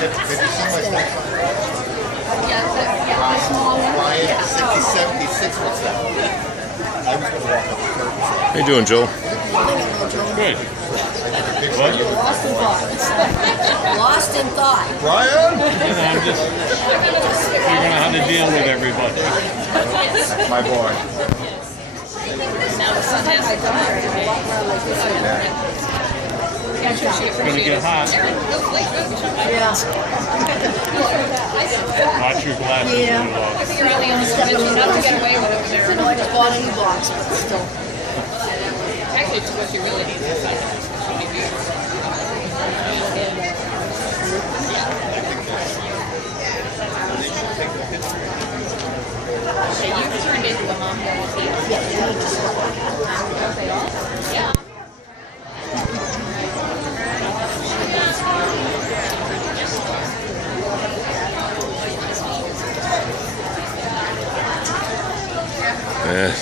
Did you see my text? Yeah, small one. Ryan, 6076, what's that? I was going to walk up the curb. How you doing, Joel? Good. Lost in thought. Lost in thought. Brian? I'm just figuring out how to deal with everybody. My boy. Now the sun has my daughter and I walk around like this. It's going to get hot. Yeah. Watch your glasses. Yeah. Little. I think you're really almost convinced not to get away with over there. I know I just bought a new box, but still. Actually, it's what you really need. Okay, you turned into a mom. Yeah. Yeah.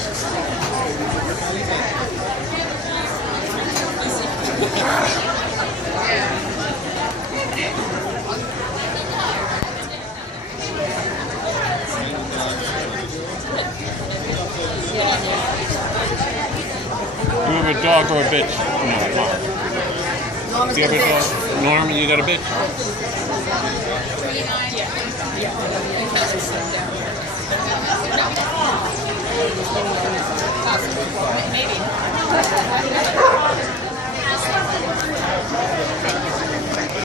You have a dog or a bitch? No, Mom. You have a dog? Norm, you got a bitch?